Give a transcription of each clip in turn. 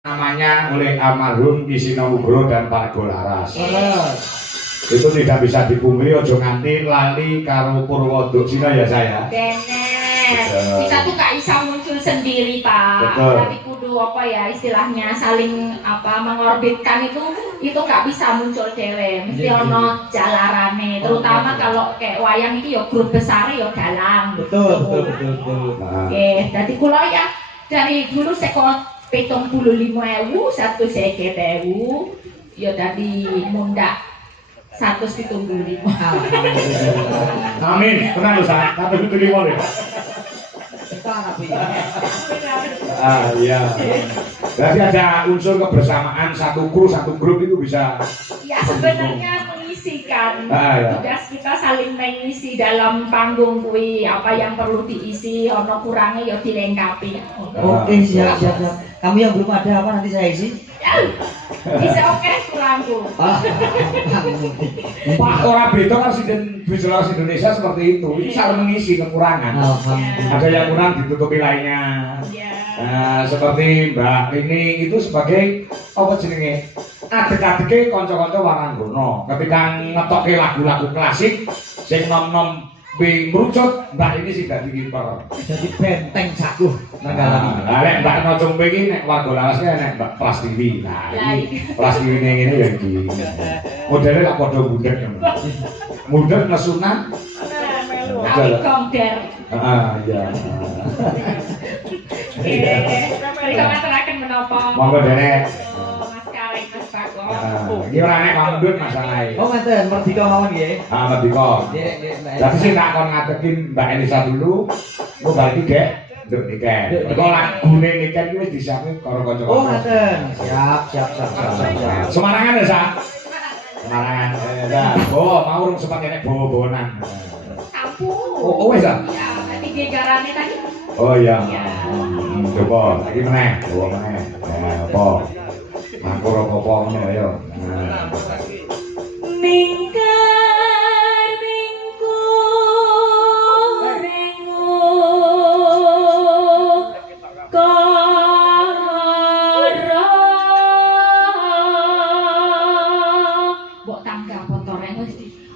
namanya oleh almarhum Kisino Nugro dan Pak Golaras. Itu tidak bisa dipungkiri, ojo nganti lali karo Purwodok Sina ya saya. Bener. Kita tuh gak bisa muncul sendiri Pak. Tapi kudu apa ya istilahnya saling mengorbitkan itu nggak bisa muncul dewe. Mesti ono jalarane. Terutama kalau kayak wayang itu ya grup besar ya dalang. Betul. Oke, jadi kula ya dari dulu sekot 75.000 150.000 ya dari mundak 175. Amin, tenang lho Sa, 175 lho. Iya. Berarti ada unsur kebersamaan satu kru, satu grup itu bisa. Ya sebenarnya mengisikan tugas kita saling mengisi dalam panggung kui apa yang perlu diisi, ono kurangnya ya dilengkapi. Oke, siap. Kamu yang belum ada apa nanti saya isi? Bisa oke kurangku. Pak orang Beto kan Bijolaras Indonesia seperti itu saling mengisi kekurangan. Ada yang kurang ditutupi lainnya. Nah, seperti Mbak ini itu sebagai apa jenenge? Adek-adeke kanca-kanca Waranggono. Ketika ngetokke lagu-lagu klasik sing nom-nom merucut, Mbak ini sih dadi kiper. Jadi benteng jago nanggalani. Lah nek Mbak Nocombe iki nek warga larasnya nek Mbak Prastiwi. Nah, iki Prastiwine ngene ya iki. Modele tak padha bundek ngono. Mundek nesunan. Tapi gongder. Iya. Mereka materaken menapa? Monggo Derek. Mas Kaleng, Mas Bagong. Iki ora nek pamundhut masalahe. Oh ngeten, merdeka mawon nggih. Merdeka. Nggih, Mbak. Tapi sih tak kon ngadekin Mbak Elisa dulu. Kok balik Dek? Nduk niken. Kok lagune niken iki wis disiapke karo kanca-kanca. Oh ngeten. Siap. Semarangan ya, Sa? Semarangan. Ya, mau urung sempat nek bawa-bawanan. Sampun. Oh, wis ah. Ya, nanti gegarane tadi. Oh iya. Coba lagi meneh, bawa meneh. Apa? Mangkur apa-apa ngono ya.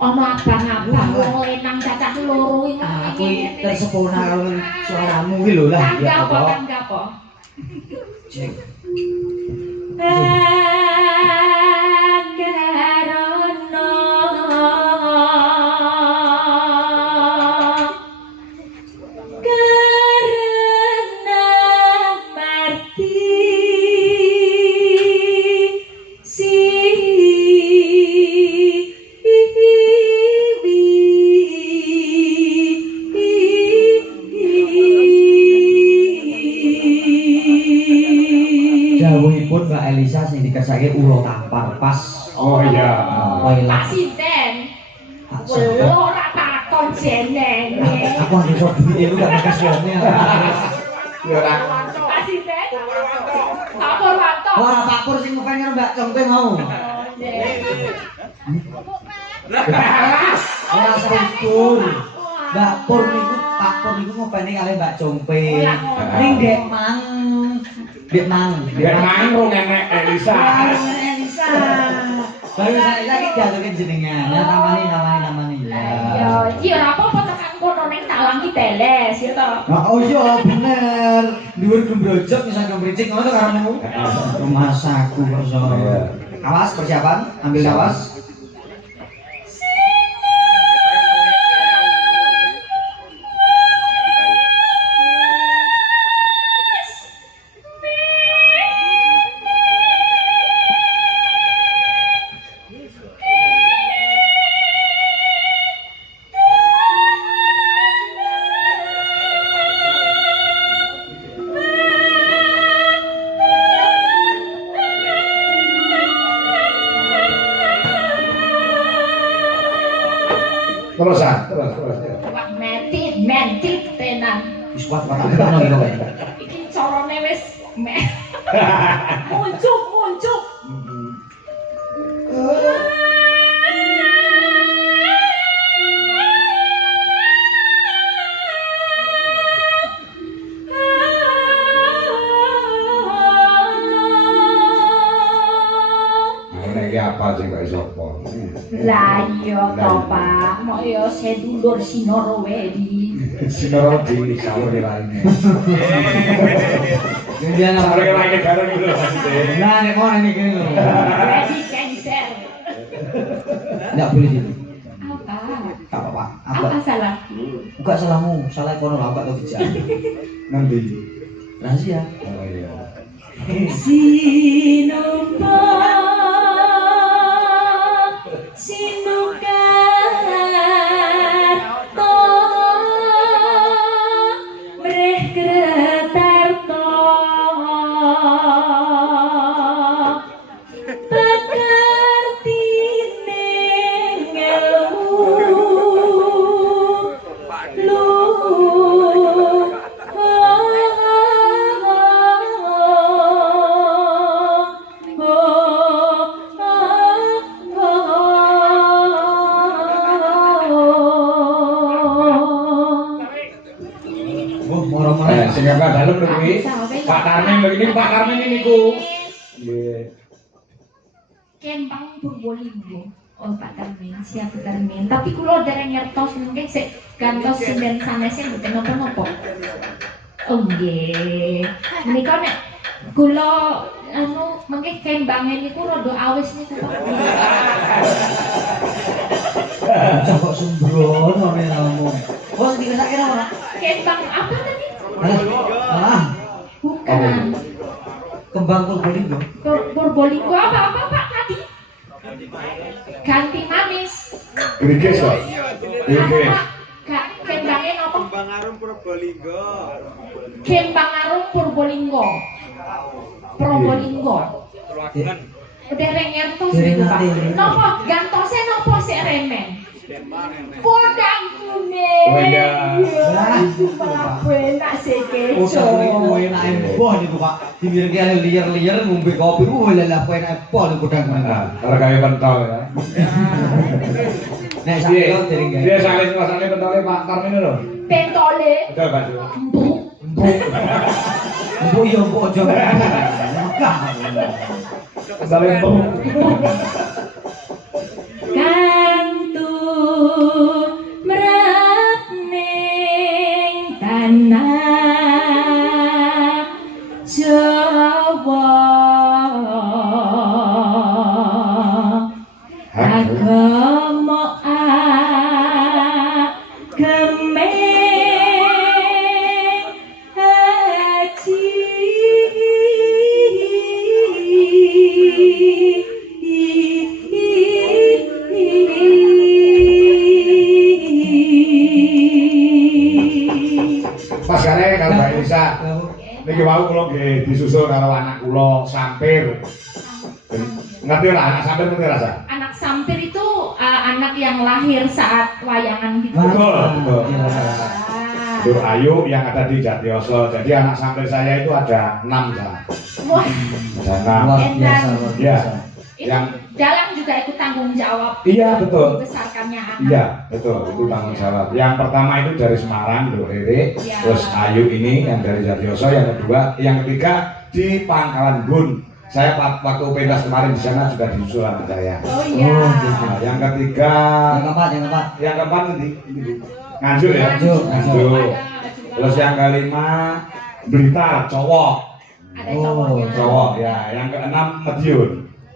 Abang-abang lenang cacah loro iki. Aku tersepona karo suaramu iki lho lah. Ya apa? Cek. Mbak Elisa sing dikersake ulo tampar pas. Oh iya. Pak Sinten. Ora takon jenenge. Aku anggere sok duwite lu gak kesone. Ya ora. Pak Sinten. Pak Purwanto. Wah, Pak Pur sing ngefans karo Mbak Congke mau. Ora serius. Mbak Pur niku Pak Pur niku ngefans karo Mbak Congke. Ning Dek Mang rong enek Elisa. Baru saya lagi jatuhin jenengan. Ya namani. Ya, iki ora apa-apa tekan kono ning talang ki teles ya to. Oh iya bener. Dhuwur gembrojok misal gembricik ngono to karemu. Rumah saku perso. Awas persiapan, ambil napas. Terus. Mentit tenan. Wis kuat tak ngono iki kok. Iki carane wis muncuk. iki apa sing kok iso apa? Lah iya to Pak, mau yo sedulur Sinoro wedi. Sinoro di sawur lainnya. Kemudian Sawur lainnya karo iki lho maksudnya. nah nek mau ini gini loh. Wedi cancer. Enggak boleh gitu. Apa? Tak apa-apa. Apa salahku? Enggak salahmu, salah kono lah Pak dijak. Nanti. Rahasia. Oh iya. Sinumpa sinukar to breh kretarto pekartine ngelmu lu Sehingga Pak Dalem lho kuwi. Pak Karmen lho ini Pak Karmen ini niku. Nggih. Kembang Purbolinggo. Oh Pak Karmen, siap Pak Karmen. Tapi kula dereng ngertos mungkin sik gantos sinden sanese mboten napa-napa. Oh nggih. Menika nek kula anu mengke kembange niku rada awis niku Pak. Coba sembrono nek ngomong. Bos dikasake ora? Kembang apa tadi? Ah, Bukan. kembang Purbolinggo. Purbolinggo apa Pak tadi? Ganti manis. Grigis kok. Grigis. Kembangnya apa? Kembang Arum Purbolinggo. Kembang Arum Purbolinggo. Probolinggo. Udah rengertos Dereng itu Pak. ngerti. Nopo gantose nopo sik remen. Podang kuning. Oh iya. Lah, Malah enak sih Oh, keco. niku enak boh niku Pak. Dimirke liyer-liyer ngombe kopi. Lah enak boh niku pedang niku. Nah, kalau gawe pentol ya. Nek sak kilo dereng gawe. Dia saling kuasane pentole Pak Karmen lho. Pentole. Betul Pak Su. Empuk. Mbok yo mbok aja. Megah. Pentole empuk. Kantu merat ning tanah Jawa agama ageme Pas kare karo Mbak Elisa. Niki wau kula nggih disusul karo anak kula Sampir. Ngerti ora anak Sampir ngerti ora, Sa? Anak sampir itu anak yang lahir saat wayangan gitu. Betul, betul. Ah. Nur Ayu yang ada di Jatioso. Jadi anak Sampir saya itu ada 6 Sa. Wah, Ada 6. Luar biasa, luar Iya. biasa. itu Yang- Dalang juga ikut tanggung jawab Iya, betul. dibesarkannya anak. Iya, betul. Itu tanggung jawab. Yang pertama itu dari Semarang, Nur Rere. Iya. Terus Ayu ini yang dari Jatioso. Yang kedua, yang ketiga di Pangkalan Bun. Saya waktu pentas kemarin di sana juga disusul anak saya. Oh iya. Oh, gitu. Nah, yang ketiga, Yang keempat. yang keempat nanti Nganjuk ya. Nganjuk. Terus yang kelima Blitar, cowok. Ada Oh, cowoknya. Cowok ya. Yang keenam Madiun.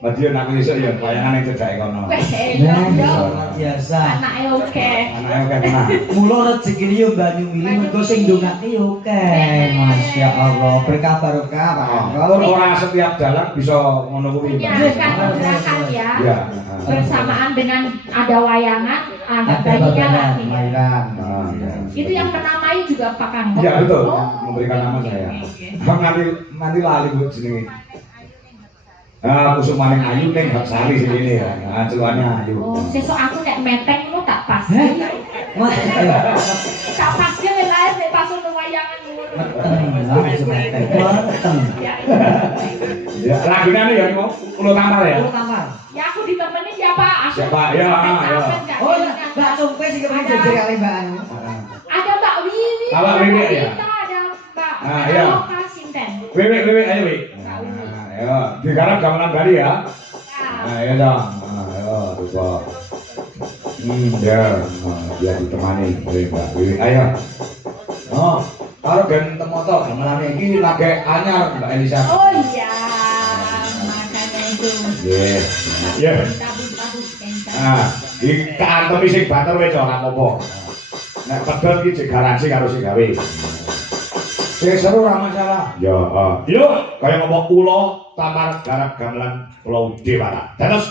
Madiun aku iso ya bayangan yang cedhak kono. Wes Nah, enak dong. luar biasa. Anaknya oke. Anake kan kena. Mula rezeki yo banyu mili mergo sing ndongake yo akeh. Masya Allah, berkah barokah Pak. Kalau orang setiap jalan bisa ngono kuwi. Menyaksikan pergerakan ya. Iya. Bersamaan dengan ada wayangan, anak Ada bayinya bagian lahir. lahiran. Ah, iya. Itu yang menamai juga Pak Kang. Iya betul, Oh, memberikan nama oke, saya. oke, oke. Bang nanti lali Bu jenenge. Kusuk maning ayu ning Bab Sari sing ini ya. Nah, celuannya ayu. Oh, sesuk aku nek meteng lu tak pas. Heh? Mas, Tak pas dia lahir nek pas ono wayangan ngono. mateng. Ya, Ya, lagunya nih ya mau kulo tampar ya. Kulo tampar. ya aku ditemenin ya Pak. Aku Siapa? Ya, ya. Oh iya, Mbak Sumpe sing kepengin jejer kali Mbak anu. Ada Mbak Wiwi. Mbak ada Wiwi, Mbak ya? Rita, ada Mbak. Ah, ada iya. Lokal Sinten. Wewe ayo we. Nah, ya, digarap gamelan Bali ya. Ya. Ayo dong. Ayo, coba. Ya, biar ditemani oleh Mbak Wiwi. Ayo. Oh, karo gen temoto gamelane iki lagi anyar Mbak Elisa. Oh iya, makanya itu. Nggih. Ya. Tabung-tabung kencang. Ah, di kantemi sing bater wis ora apa-apa. Nek pedhot iki jek garansi karo sing gawe. Sing seru ora masalah. Ya, Yuk, kaya ngomong ula tamar garap gamelan Pulau Dewata. Dados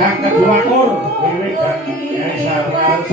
yang kedua Nur Wiwi dan Elisa Ras.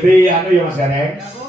Jadi anu ya Mas Gareng.